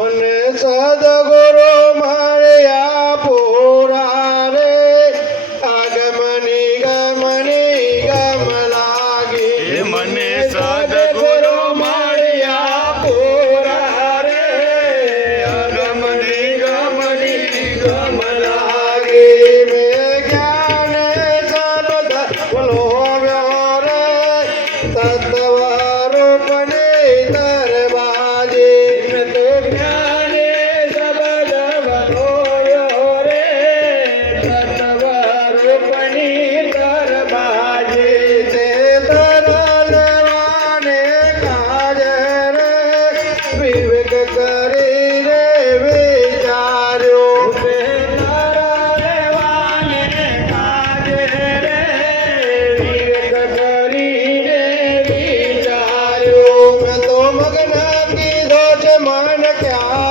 મને સદગુરુ મળ્યા પૂરા રે આગમની ગમની ગમ લાગી મને સદગુરુ મળ્યા પૂરા રે આગમની ગમની ગમ લાગી મેં જ્ઞાન શબ્દ બોલ્યો રે તત્વરૂપની દરબાજી તો જ્ઞાને શબ્દ બોલ્યો રે તત્વરૂપની દરબાજી તે તરલવાને કાજે રે વિવેક કરી રે વિચાર્યો મેં તો મગ્ન કીધો છે મન ક્યાં